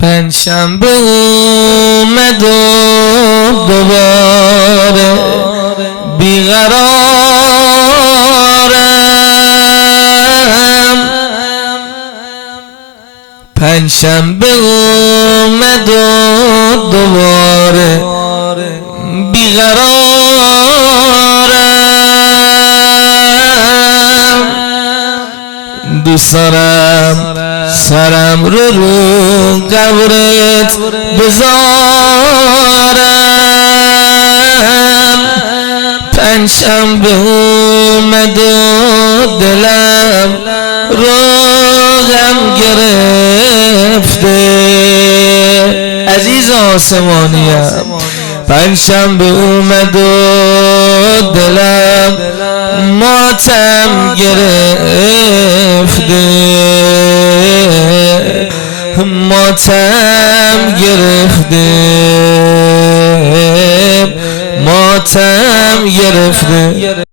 پنجشنبه اومد و دوباره بیقرارم. پنجشنبه اومد و دوباره بیقرارم. دوست دارم سرم رو قبرت بذارم. پنجشنبه اومد و دلم رو غم گرفته. عزیز آسمانیم پنجشنبه اومد و دلم ماتم گرفته. ماتم گرفته. ماتم گرفته.